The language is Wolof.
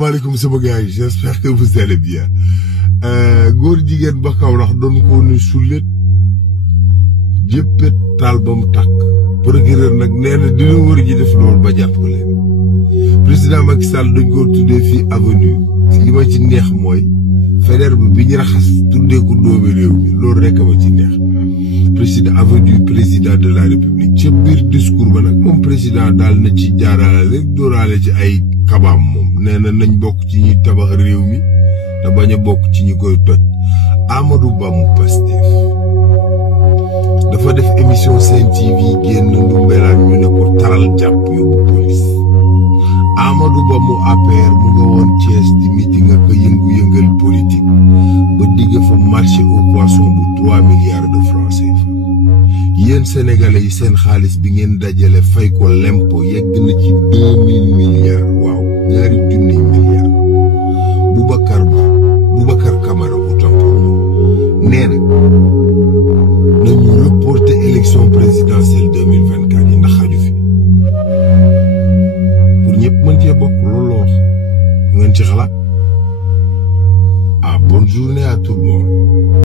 maaleykum sama gars yi j'espère que vous allez bien góor jigéen ba Kaolack doon ko ne sullet jëppet taal ba mu tàkk procureur nag nee na dina wër ji def loolu ba jàpp ko leen président Macky Sall dañ ko tuddee fii avenue li ma ci neex mooy Faidherbe bi ñu raxas tuddee ko doomi réew mi loolu rek a ma ci neex président avenue président de la république ca biir discours ba nag moom président daal na ci jaarale rek dooraale ci ay kabaam moom nee na nañ bokk ci ñuy tabax réew mi te bañ a bokk ci ñi koy toj. Amadou Ba mu Pastef dafa def émission Sen TV génn Ndoumbelane ñu ne ko taral jàpp yóbbu police. Amadou Ba mu APR mu nga woon Thiès di meeting ak yëngu-yëngal politique ba digg fa marché au poisson bu 3 milliards de francs CFA. yéen sénégalais yi seen xaalis bi ngeen dajale fay ko lempo yegg na ci 2000 milliards waaw ñaari junniy milliards. Boubacar Camara autant pour moi nee na nañu reporter élection présidentielle 2024 yi ndax xaju fi pour ñëpp mën cee bokk loolu la wax ngeen ci xalaat. Bonne journée à tout le monde.